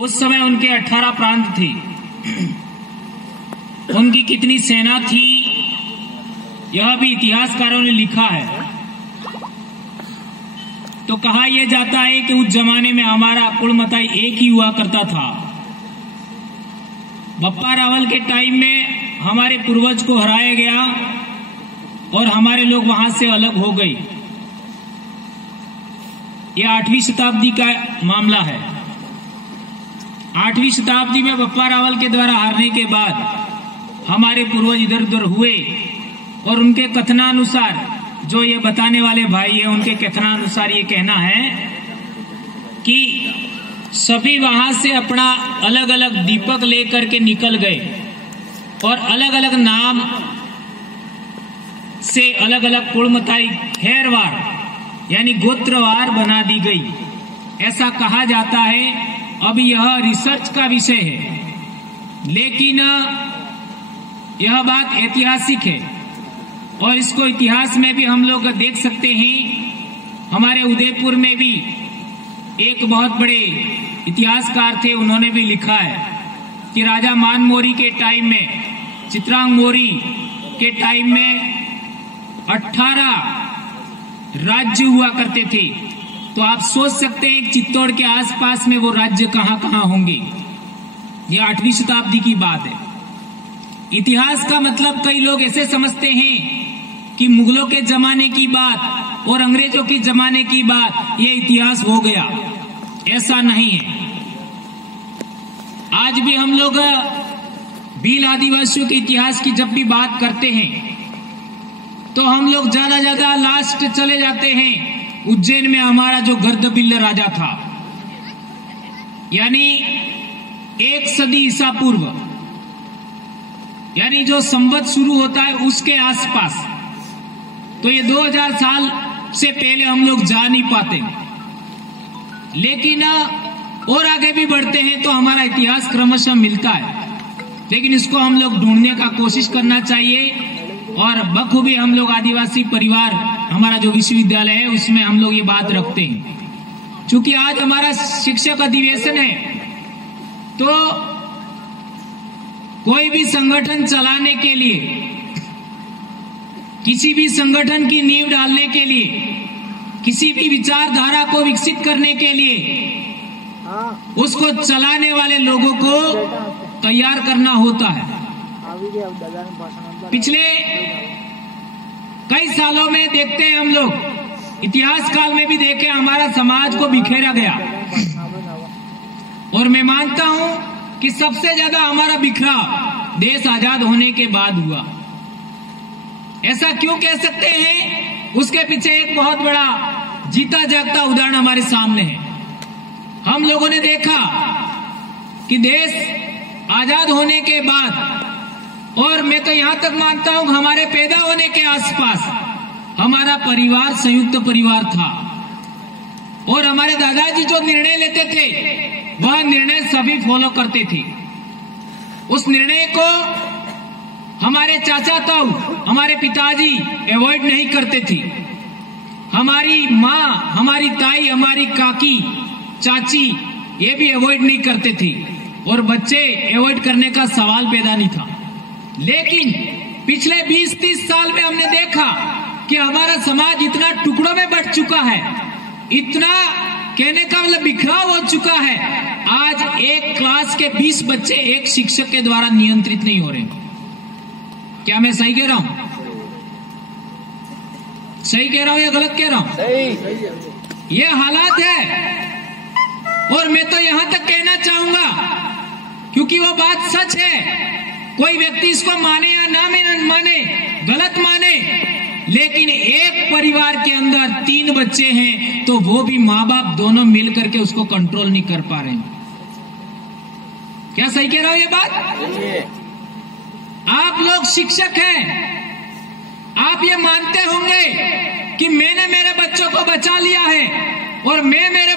उस समय उनके 18 प्रांत थे। उनकी कितनी सेना थी यह भी इतिहासकारों ने लिखा है। तो कहा यह जाता है कि उस जमाने में हमारा कुलमताई एक ही हुआ करता था। बप्पा रावल के टाइम में हमारे पूर्वज को हराया गया और हमारे लोग वहां से अलग हो गए। यह 8वीं शताब्दी का मामला है। 8वीं शताब्दी में बप्पा रावल के द्वारा हारने के बाद हमारे पूर्वज इधर उधर हुए और उनके कथनानुसार, जो ये बताने वाले भाई हैं उनके कथनानुसार ये कहना है कि सभी वहां से अपना अलग अलग दीपक लेकर के निकल गए और अलग अलग नाम से अलग अलग कुलमताई खैरवार यानी गोत्रवार बना दी गई, ऐसा कहा जाता है। अब यह रिसर्च का विषय है, लेकिन यह बात ऐतिहासिक है और इसको इतिहास में भी हम लोग देख सकते हैं। हमारे उदयपुर में भी एक बहुत बड़े इतिहासकार थे, उन्होंने भी लिखा है कि राजा मान मोरी के टाइम में, चित्रांग मोरी के टाइम में 18 राज्य हुआ करते थे। तो आप सोच सकते हैं चित्तौड़ के आसपास में वो राज्य कहां कहां होंगे। यह 8वीं शताब्दी की बात है। इतिहास का मतलब कई लोग ऐसे समझते हैं कि मुगलों के जमाने की बात और अंग्रेजों के जमाने की बात ये इतिहास हो गया। ऐसा नहीं है। आज भी हम लोग भील आदिवासियों के इतिहास की जब भी बात करते हैं तो हम लोग ज्यादा लास्ट चले जाते हैं। उज्जैन में हमारा जो गर्दबिल्ल राजा था, यानी 1 सदी ईसा पूर्व, यानी जो संवत शुरू होता है उसके आसपास। तो ये 2000 साल से पहले हम लोग जा नहीं पाते, लेकिन और आगे भी बढ़ते हैं तो हमारा इतिहास क्रमशः मिलता है। लेकिन इसको हम लोग ढूंढने का कोशिश करना चाहिए और बखूबी हम लोग आदिवासी परिवार, हमारा जो विश्वविद्यालय है उसमें हम लोग ये बात रखते हैं। चूंकि आज हमारा शिक्षक अधिवेशन है तो कोई भी संगठन चलाने के लिए, किसी भी संगठन की नींव डालने के लिए, किसी भी विचारधारा को विकसित करने के लिए उसको चलाने वाले लोगों को तैयार करना होता है। पिछले कई सालों में देखते हैं हम लोग, इतिहास काल में भी देखे, हमारा समाज को बिखेरा गया। और मैं मानता हूं कि सबसे ज्यादा हमारा बिखराव देश आजाद होने के बाद हुआ। ऐसा क्यों कह सकते हैं? उसके पीछे एक बहुत बड़ा जीता जागता उदाहरण हमारे सामने है। हम लोगों ने देखा कि देश आजाद होने के बाद, और मैं तो यहां तक मानता हूं हमारे पैदा होने के आसपास हमारा परिवार संयुक्त परिवार था और हमारे दादाजी जो निर्णय लेते थे वह निर्णय सभी फॉलो करते थे। उस निर्णय को हमारे चाचा ताऊ, हमारे पिताजी अवॉइड नहीं करते थे। हमारी माँ, हमारी ताई, हमारी काकी, चाची ये भी अवॉइड नहीं करते थे और बच्चे अवॉइड करने का सवाल पैदा नहीं था। लेकिन पिछले 20-30 साल में हमने देखा कि हमारा समाज इतना टुकड़ों में बंट चुका है, इतना कहने का मतलब बिखराव हो चुका है। आज एक क्लास के 20 बच्चे एक शिक्षक के द्वारा नियंत्रित नहीं हो रहे। क्या मैं सही कह रहा हूं? सही कह रहा हूं या गलत कह रहा हूं? सही। ये हालात है और मैं तो यहां तक कहना चाहूंगा, क्योंकि वो बात सच है। कोई व्यक्ति इसको माने या ना माने, गलत माने, लेकिन एक परिवार के अंदर 3 बच्चे हैं तो वो भी माँ बाप दोनों मिल करके उसको कंट्रोल नहीं कर पा रहे हैं। क्या सही कह रहा हूं ये बात? आप लोग शिक्षक हैं, आप ये मानते होंगे कि मैंने मेरे बच्चों को बचा लिया है और मैं मेरे